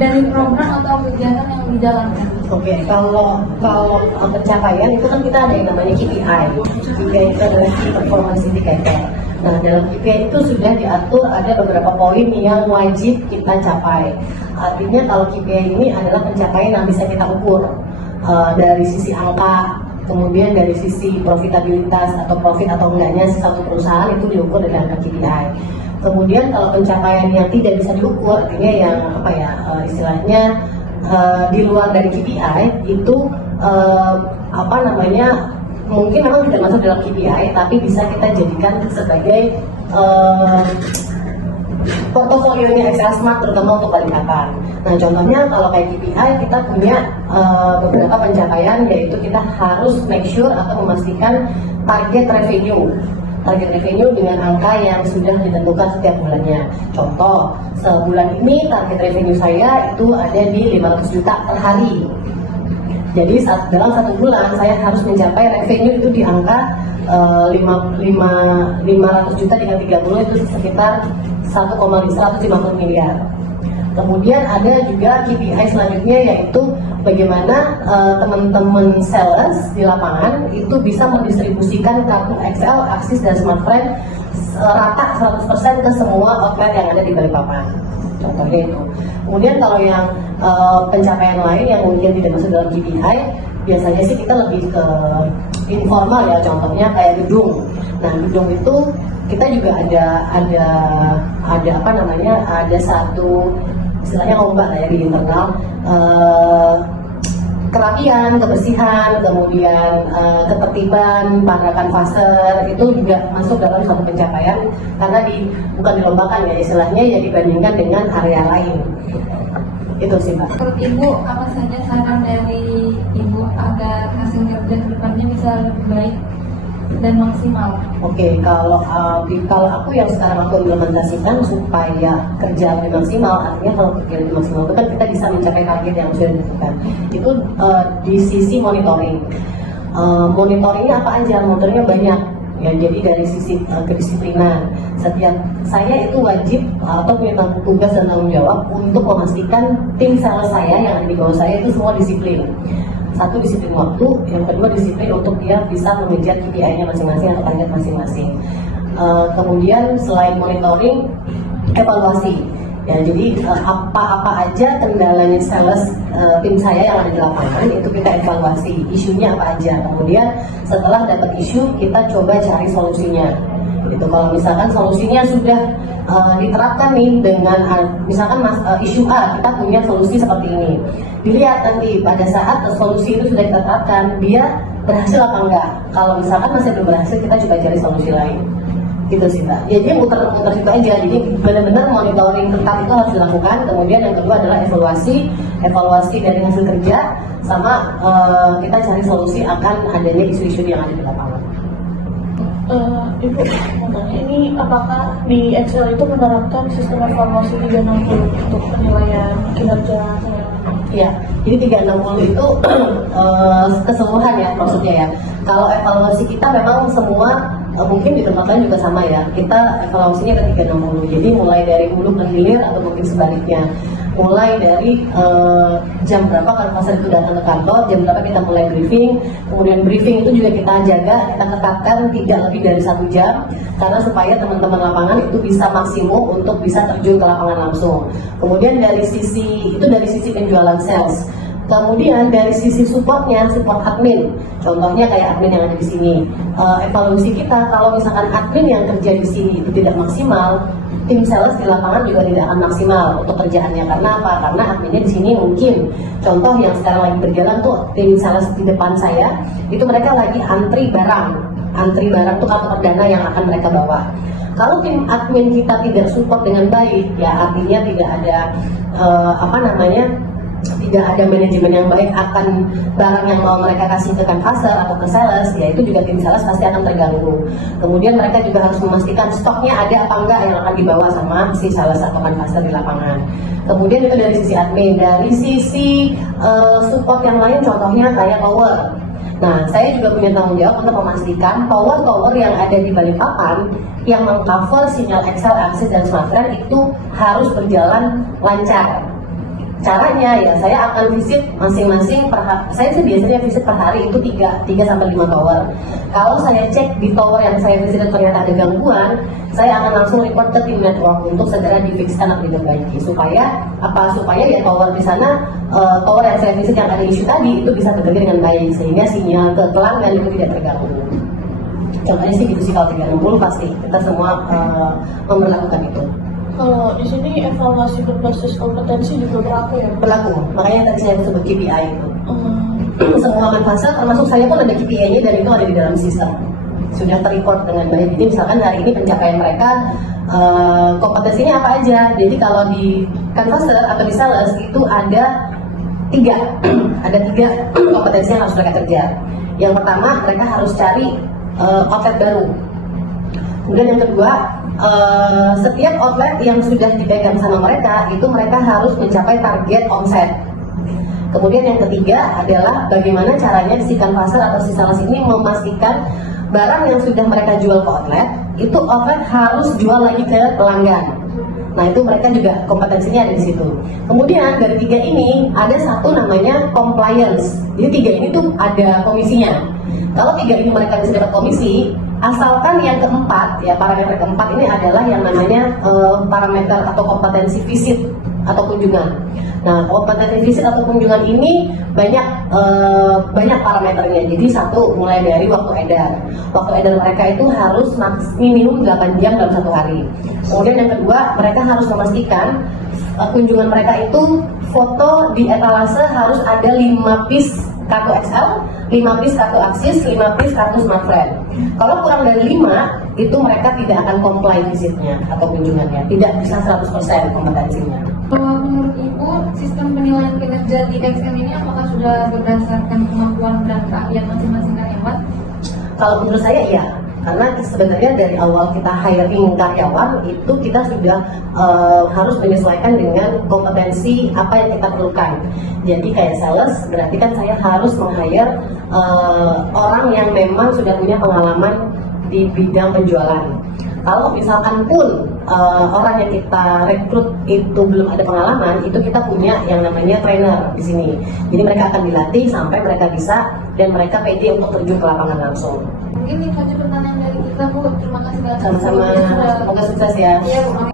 dari program atau kegiatan yang dijalankan? Oke, kalau pencapaian itu kan kita ada yang namanya KPI. KPI itu adalah Key Performance Indicator. Nah, dalam KPI itu sudah diatur ada beberapa poin yang wajib kita capai. Artinya kalau KPI ini adalah pencapaian yang bisa kita ukur dari sisi angka, kemudian dari sisi profitabilitas atau profit atau enggaknya satu perusahaan itu diukur dengan angka KPI. Kemudian kalau pencapaian yang tidak bisa diukur, artinya yang istilahnya di luar dari KPI itu mungkin memang tidak masuk dalam KPI, tapi bisa kita jadikan sebagai portofolionya Excel Smart terutama untuk Balikpapan. Nah, contohnya kalau kayak KPI kita punya beberapa pencapaian, yaitu kita harus make sure atau memastikan target revenue dengan angka yang sudah ditentukan setiap bulannya. Contoh, sebulan ini target revenue saya itu ada di 500 juta per hari. Jadi dalam satu bulan saya harus mencapai revenue itu di angka 500 juta dengan 30 itu sekitar 1,150 miliar. Kemudian ada juga KPI selanjutnya, yaitu bagaimana teman-teman sales di lapangan itu bisa mendistribusikan kartu Excel, Axis, dan Smartfren rata 100% ke semua outlet yang ada di Balikpapan. Contohnya itu. Kemudian kalau yang pencapaian lain yang mungkin tidak masuk dalam KPI, biasanya sih kita lebih ke informal ya, contohnya kayak gedung. Nah, gedung itu kita juga ada satu istilahnya lomba lah ya di internal, kerapian, kebersihan, kemudian ketertiban, panakan faser itu juga masuk dalam satu pencapaian karena bukan dilombakan ya, istilahnya ya dibandingkan dengan area lain. Itu sih Mbak. Menurut Ibu, apa saja saran dari Ibu agar hasil kerja kedepannya bisa lebih baik dan maksimal? Oke, kalau aku yang sekarang aku implementasikan supaya kerja lebih maksimal, artinya kalau kerja lebih maksimal itu kan kita bisa mencapai target yang sudah ditentukan. Itu di sisi monitoring. Monitoringnya apa aja? Monitoringnya banyak. Ya, jadi dari sisi kedisiplinan, setiap saya itu wajib atau punya tugas dan tanggung jawab untuk memastikan tim sales saya yang ada di bawah saya itu semua disiplin. Satu, disiplin waktu, yang kedua disiplin untuk dia bisa mengejar KPI-nya masing-masing atau target masing-masing. Kemudian selain monitoring, evaluasi. Ya, jadi apa aja kendalanya sales tim saya yang ada di lapangan itu kita evaluasi, isunya apa aja. Kemudian setelah dapat isu kita coba cari solusinya. Itu kalau misalkan solusinya sudah diterapkan nih dengan misalkan isu A, kita punya solusi seperti ini. Dilihat nanti pada saat solusi itu sudah kita terapkan, dia berhasil apa enggak. Kalau misalkan masih belum berhasil, kita coba cari solusi lain. Gitu sih Mbak. Jadi muter-muter situ aja. Jadi benar-benar monitoring tetap itu harus dilakukan. Kemudian yang kedua adalah evaluasi dari hasil kerja, sama kita cari solusi akan adanya isu-isu yang ada di lapangan. Ibu, ini apakah di Excel itu menerapkan sistem evaluasi 360 untuk penilaian kinerja? Ya, jadi 360 itu keseluruhan ya maksudnya ya. Kalau evaluasi kita memang semua mungkin di tempat lain juga sama ya. Kita evaluasinya ke 360. Jadi mulai dari hulu ke hilir atau mungkin sebaliknya. Mulai dari jam berapa kalau pasar itu datang ke kantor, jam berapa kita mulai briefing. Kemudian briefing itu juga kita jaga, kita ketatkan tidak lebih dari 1 jam, karena supaya teman-teman lapangan itu bisa maksimum untuk bisa terjun ke lapangan langsung. Kemudian dari sisi penjualan sales. Kemudian dari sisi supportnya, support admin, contohnya kayak admin yang ada di sini. Evaluasi kita kalau misalkan admin yang kerja di sini itu tidak maksimal, tim sales di lapangan juga tidak akan maksimal untuk kerjaannya. Karena apa? Karena adminnya di sini mungkin, contoh yang sekarang lagi berjalan tuh tim sales di depan saya, itu mereka lagi antri barang tuh kartu perdana yang akan mereka bawa. Kalau tim admin kita tidak support dengan baik, ya artinya tidak ada tidak ada manajemen yang baik akan barang yang mau mereka kasih ke kanvaser atau ke sales, ya itu juga tim sales pasti akan terganggu. Kemudian mereka juga harus memastikan stoknya ada apa enggak yang akan dibawa sama si sales atau kanvaser di lapangan. Kemudian itu dari sisi admin. Dari sisi support yang lain, contohnya kayak power. Nah, saya juga punya tanggung jawab untuk memastikan tower yang ada di Balikpapan yang mengcover sinyal Excel, Axis, dan Smartfren itu harus berjalan lancar. Caranya ya saya akan visit masing-masing saya sih biasanya visit per hari itu 3 sampai 5 tower. Kalau saya cek di tower yang saya visit ternyata ada gangguan, saya akan langsung report ke tim network untuk segera difixkan atau diperbaiki supaya ya tower di sana tower yang saya visit yang ada isu tadi itu bisa bekerja dengan baik sehingga sinyal ke pelanggan itu tidak terganggu. Contohnya sih gitu sih, kalau 360 pasti kita semua memperlakukan itu. Kalau di sini evaluasi berbasis kompetensi juga berlaku ya? Berlaku, makanya tadi saya sebut KPI itu. Hmm. Semua kanvasa termasuk saya pun ada KPI-nya dan itu ada di dalam sistem, sudah terreport dengan baik. Jadi misalkan hari ini pencapaian mereka kompetensinya apa aja. Jadi kalau di kanvasa atau di sales itu ada 3 kompetensi yang harus mereka kejar. Yang pertama, mereka harus cari outlet baru. Kemudian yang kedua, setiap outlet yang sudah dipegang sama mereka itu mereka harus mencapai target omset. Kemudian yang ketiga adalah bagaimana caranya si kanvaser atau si sales ini memastikan barang yang sudah mereka jual ke outlet harus jual lagi ke pelanggan. Nah itu mereka juga kompetensinya ada di situ. Kemudian dari 3 ini ada satu namanya compliance. Jadi 3 ini tuh ada komisinya. Kalau 3 ini mereka bisa dapat komisi, asalkan yang keempat, ya parameter keempat ini adalah yang namanya parameter atau kompetensi visit atau kunjungan. Nah, kompetensi visit atau kunjungan ini banyak parameternya. Jadi satu, mulai dari waktu edar. Waktu edar mereka itu harus minimum 8 jam dalam 1 hari. Kemudian yang kedua, mereka harus memastikan kunjungan mereka itu foto di etalase harus ada 5 piece kartu XL, 5 piece kartu Axis, 5 piece kartu Smart Friend. Kalau kurang dari 5, itu mereka tidak akan comply visitnya atau kunjungannya, tidak bisa 100% kompetensinya. Kalau menurut Ibu, sistem penilaian kinerja di XM ini apakah sudah berdasarkan kemampuan dan keahlian masing-masing karyawan? Kalau menurut saya iya, karena sebenarnya dari awal kita hiring karyawan itu kita sudah harus menyesuaikan dengan kompetensi apa yang kita perlukan. Jadi kayak sales berarti kan saya harus meng-hire orang yang memang sudah punya pengalaman di bidang penjualan. Kalau misalkan pun orang yang kita rekrut itu belum ada pengalaman, itu kita punya yang namanya trainer di sini. Jadi mereka akan dilatih sampai mereka bisa dan mereka pede untuk terjun ke lapangan langsung. Mungkin itu aja pertanyaan dari kita, Bu. Terima kasih banyak. Sama-sama, semoga sukses ya. Iya, Bu.